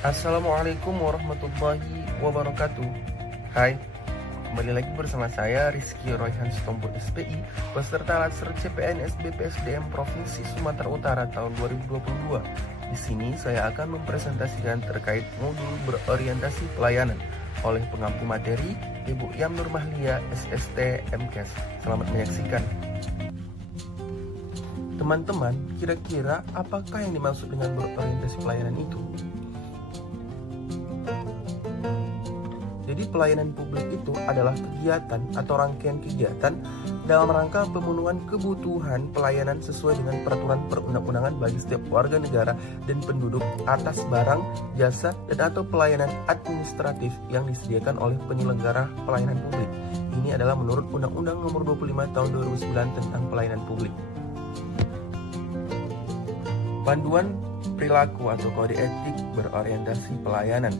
Assalamualaikum warahmatullahi wabarakatuh. Hai, kembali lagi bersama saya Rizky Royhan Sitompul SPI, peserta Latsar CPNS BPSDM Provinsi Sumatera Utara tahun 2022. Di sini saya akan mempresentasikan terkait modul berorientasi pelayanan oleh pengampu materi Ibu Yam Nurmahlia SST MKes. Selamat menyaksikan. Teman-teman, kira-kira apakah yang dimaksud dengan berorientasi pelayanan itu? Jadi pelayanan publik itu adalah kegiatan atau rangkaian kegiatan dalam rangka pemenuhan kebutuhan pelayanan sesuai dengan peraturan perundang-undangan bagi setiap warga negara dan penduduk atas barang, jasa, dan atau pelayanan administratif yang disediakan oleh penyelenggara pelayanan publik. Ini adalah menurut Undang-Undang Nomor 25 Tahun 2009 tentang Pelayanan Publik. Panduan perilaku atau kode etik berorientasi pelayanan.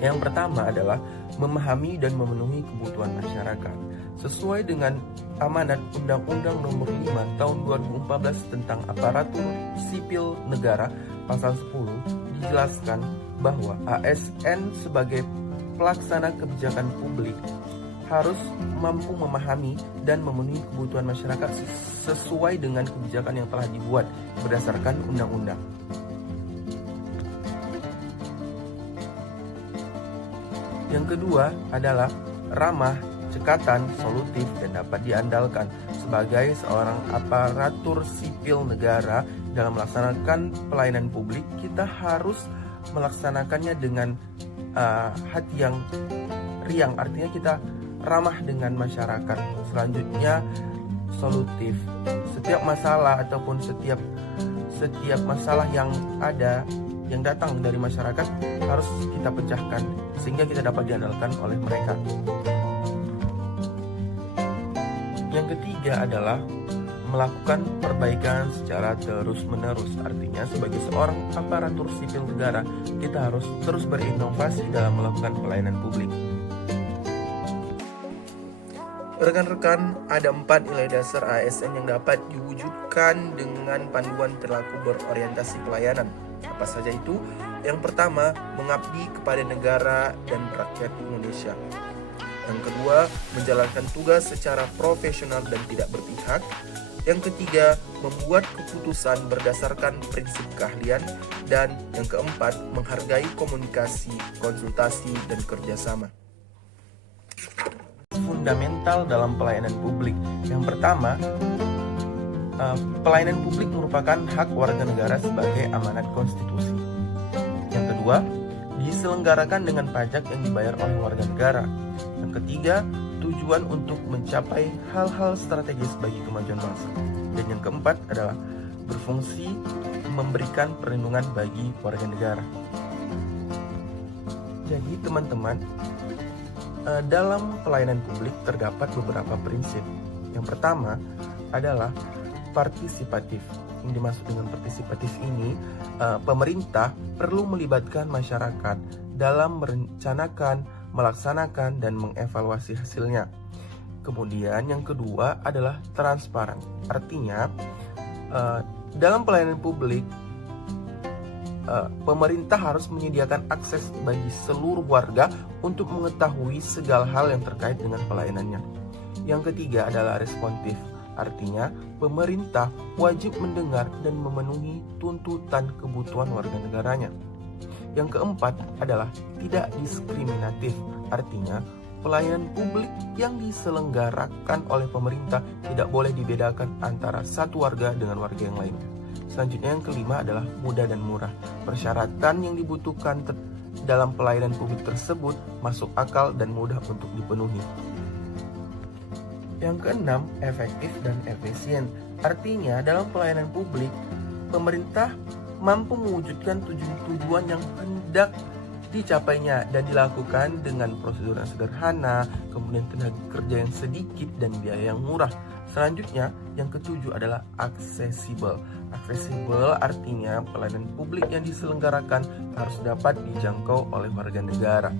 Yang pertama adalah memahami dan memenuhi kebutuhan masyarakat. Sesuai dengan amanat Undang-Undang Nomor 5 Tahun 2014 tentang Aparatur Sipil Negara, pasal 10 dijelaskan bahwa ASN sebagai pelaksana kebijakan publik harus mampu memahami dan memenuhi kebutuhan masyarakat sesuai dengan kebijakan yang telah dibuat berdasarkan undang-undang. Yang kedua adalah ramah, cekatan, solutif, dan dapat diandalkan. Sebagai seorang aparatur sipil negara dalam melaksanakan pelayanan publik, kita harus melaksanakannya dengan hati yang riang, artinya kita ramah dengan masyarakat. Selanjutnya, solutif. Setiap masalah ataupun setiap masalah yang ada yang datang dari masyarakat harus kita pecahkan sehingga kita dapat diandalkan oleh mereka. Yang ketiga adalah melakukan perbaikan secara terus-menerus. Artinya sebagai seorang aparatur sipil negara, kita harus terus berinovasi dalam melakukan pelayanan publik. Rekan-rekan, ada 4 nilai dasar ASN yang dapat diwujudkan dengan panduan perilaku berorientasi pelayanan. Apa saja itu? Yang pertama, mengabdi kepada negara dan rakyat Indonesia. Yang kedua, menjalankan tugas secara profesional dan tidak berpihak. Yang ketiga, membuat keputusan berdasarkan prinsip keahlian. Dan yang keempat, menghargai komunikasi, konsultasi, dan kerjasama. Fundamental dalam pelayanan publik. Yang pertama, pelayanan publik merupakan hak warga negara sebagai amanat konstitusi. Yang kedua, diselenggarakan dengan pajak yang dibayar oleh warga negara. Yang ketiga, tujuan untuk mencapai hal-hal strategis bagi kemajuan bangsa. Dan yang keempat adalah berfungsi memberikan perlindungan bagi warga negara. Jadi teman-teman, dalam pelayanan publik terdapat beberapa prinsip. Yang pertama adalah partisipatif. Yang dimaksud dengan partisipatif ini, pemerintah perlu melibatkan masyarakat dalam merencanakan, melaksanakan, dan mengevaluasi hasilnya. Kemudian yang kedua adalah transparan. Artinya, dalam pelayanan publik, pemerintah harus menyediakan akses bagi seluruh warga untuk mengetahui segala hal yang terkait dengan pelayanannya. Yang ketiga adalah responsif. Artinya, pemerintah wajib mendengar dan memenuhi tuntutan kebutuhan warga negaranya. Yang keempat adalah tidak diskriminatif. Artinya, pelayanan publik yang diselenggarakan oleh pemerintah tidak boleh dibedakan antara satu warga dengan warga yang lainnya. Selanjutnya yang kelima adalah mudah dan murah. Persyaratan yang dibutuhkan dalam pelayanan publik tersebut masuk akal dan mudah untuk dipenuhi. Yang keenam, efektif dan efisien. Artinya, dalam pelayanan publik, pemerintah mampu mewujudkan tujuan yang hendak dicapainya dan dilakukan dengan prosedur yang sederhana, kemudian tenaga kerja yang sedikit dan biaya yang murah. Selanjutnya, yang ketujuh adalah aksesibel. Aksesibel artinya pelayanan publik yang diselenggarakan harus dapat dijangkau oleh warga negara.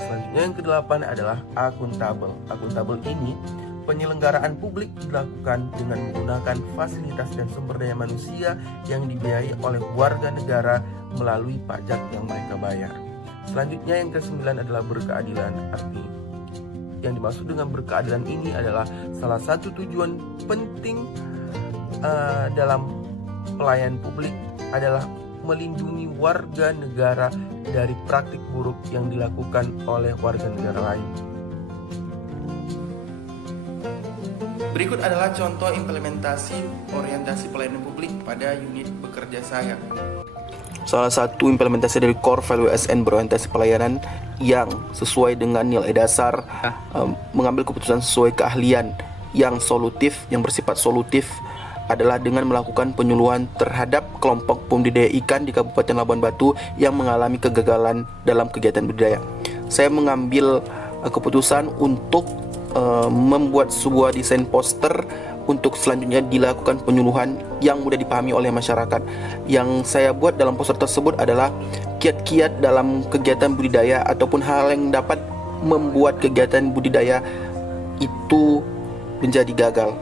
Selanjutnya yang kedelapan adalah akuntabel. Akuntabel ini Penyelenggaraan publik dilakukan dengan menggunakan fasilitas dan sumber daya manusia yang dibiayai oleh warga negara melalui pajak yang mereka bayar. Selanjutnya yang ke-9 adalah berkeadilan. Arti yang dimaksud dengan berkeadilan ini adalah salah satu tujuan penting dalam pelayanan publik adalah melindungi warga negara dari praktik buruk yang dilakukan oleh warga negara lain. Berikut adalah contoh implementasi orientasi pelayanan publik pada unit bekerja saya. Salah satu implementasi dari core value ASN berorientasi pelayanan yang sesuai dengan nilai dasar, mengambil keputusan sesuai keahlian yang solutif, yang bersifat solutif, adalah dengan melakukan penyuluhan terhadap kelompok pembudidaya ikan di Kabupaten Labuan Batu yang mengalami kegagalan dalam kegiatan budidaya. Saya mengambil keputusan untuk membuat sebuah desain poster untuk selanjutnya dilakukan penyuluhan yang mudah dipahami oleh masyarakat. Yang saya buat dalam poster tersebut adalah kiat-kiat dalam kegiatan budidaya ataupun hal yang dapat membuat kegiatan budidaya itu menjadi gagal.